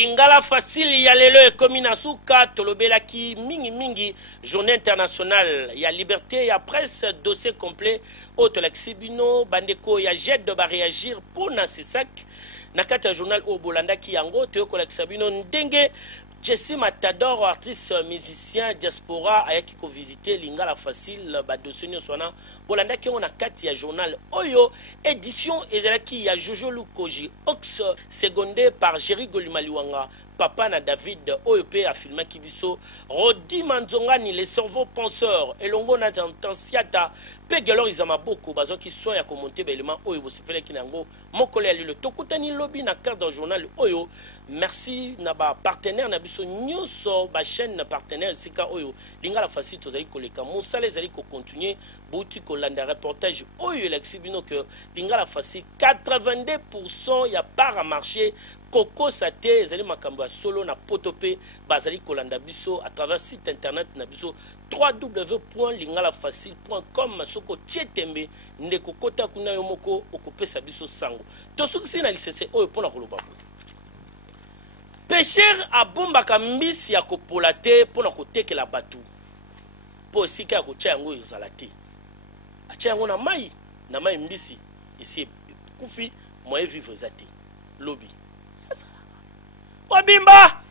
Lingala facile ya lelo ekomi na suka tolobelaki mingi journée internationale ya liberté ya presse dossier complet otolakisi bino bandeko ya jet de ba réagir pour na sesak na kati ya journal o bolandaki yango toyokolakisa bino ndenge Jesse Matador, artiste, musicien, diaspora, ayaki ko visiter Lingala facile, ba dossier nyoswana. Bolanda ki on a kati ya journal Oyo, édition ezalaki ya Jojo Lukoji, Ox, secondé par Jerry Golimaliwanga, papa na David Oyope a filmé Kibiso, Rodi Manzongani, les cerveaux penseurs, Elongo na Tansiata, Pegelor Izamaboko, bazo ki so ya komonte belema Oyo, bosepele kinango, mokole ya lilo, tokutani lobby na carte dans journal Oyo, merci na ba partenaire na biso nyonso ba chaîne partenaire sika Oyo, Lingala facile tozali koleka, mosala ezali ko continuer, bouti kolanda reportage Oyo l'exibino que Lingala facile 82% ya part à marché Coco Sate, ezali makambo solo na potope bazali kolanda biso à travers site internet na biso www.lingalafacile.com soko tietembe ndeko kota kuna yo moko okopesa biso sango tosukisi na lisese oyo pona koloba po pêcheur abombaka mbisi ya kopola te pona kotekela batu po sika ya kotia yango ezala te atia yango na mai mbisi esi kufi moye vivre za te lobi Wabimba